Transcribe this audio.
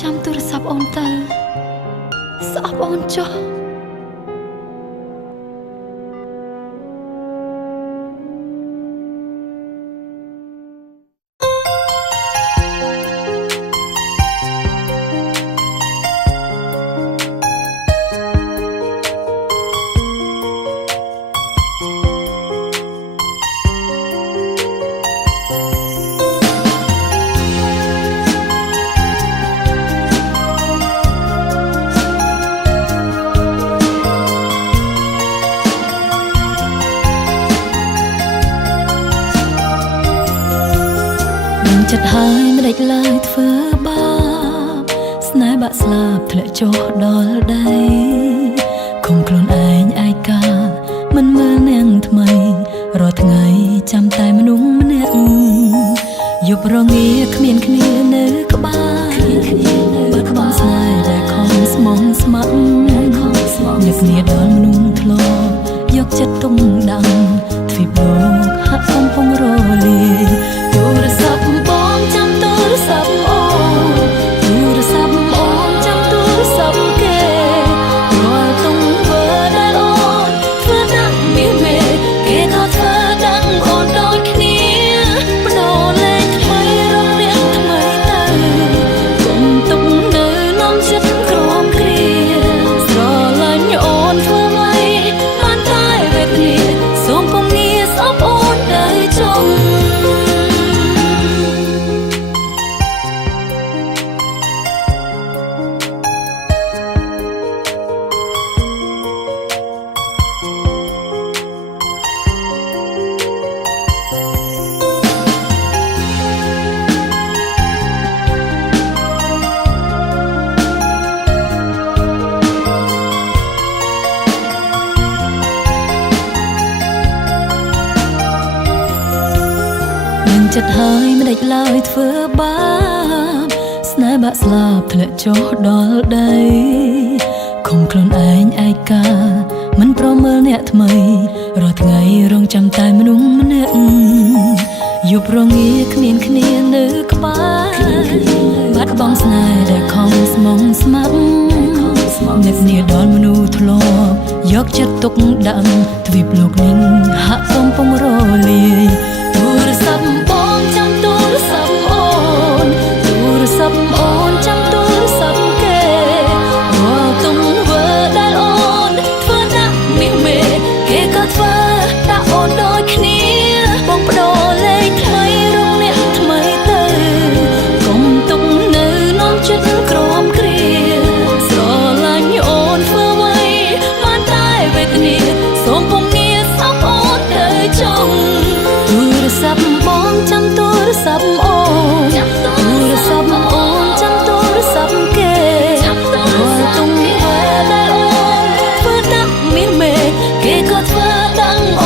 ចាំទូរស័ព្ទអូនទៅស្អប់អូនចុះចិត្តហើយមិនដេចឡើយធ្វើបាបស្នេហ៍បាក់ស្លាប់ធ្លាក់ចុះដល់ដីឃុំខ្លួនឯងឯកាមិនមើលនាងថ្មីរាល់ថ្ងៃចាំតែមនុស្សម្នាក់យប់រងាគ្មានគ្នានៅក្បែរបើក្បង់ស្នេហ៍ដែលខំស្មងស្ម័គ្រនឹកគ្នាដល់មនុស្សធ្លាប់យកចិត្តទុកដាក់ទ្វីបលោកហាក់កំពុងរលាយទូរស័ព្ទបងចាំទូរស័ព្ទអូនទូរស័ព្ទអូនចាំទូរស័ព្ទគេរាល់ទង្វើដែលអូនធ្វើដាក់មាសមេគេក៏ធ្វើដឹងអូនដូចគ្នាបដូរលេខថ្មីរកអ្នកថ្មីទៅគុំទុកនៅនំចិត្តក្រំគ្រាស្រឡាញ់អូនធ្វើໄວបានតែវេទនាសូមពុំងាស្អប់អូនទៅចុងចិត្តហើយមិនដេចឡើយធ្វើបាបស្នេហ៍បាក់ស្លាប់ធ្លាក់ចុះដល់ដីឃុំខ្លួនឯងឯកាមិនព្រមមើលអ្នកថ្មីរាល់ថ្ងៃរងចាំតែមនុស្សម្នាក់យប់រងាគ្មានគ្នានៅក្បែរបាត់បង់ស្នេហ៍ដែលខំស្មងស្ម័គ្រនឹកគ្នាដល់មនុស្សធ្លាប់យកចិត្តទុកដាក់ទ្វីបលោកនេះហាក់កំពុងរលាយទូរស័ព្ទបងចាំទូរស័ព្ទអូនទូរស័ព្ទអូនចាំទូរស័ព្ទគេរាល់ទង្វើដែលអូនធ្វើដាក់មាសមេគេក៏ធ្វើដាក់អូនដូចគ្នាបងបដូរលេខថ្មីរកអ្នកថ្មីទៅកុំទុកនៅនំចិត្តក្រំគ្រាស្រឡាញ់អូនធ្វើໄວបានតែវេទនាសូមពុំងាស្អប់អូនទៅចុងទូរស័ព្ទបងចាំទូរស័ព្ទអូនទូរស័ព្ទអូនចាំទូរស័ព្ទគេរាល់ទង្វើដែលអូនធ្វើដាក់មាសមេគេក៏ធ្វើដឹងអូ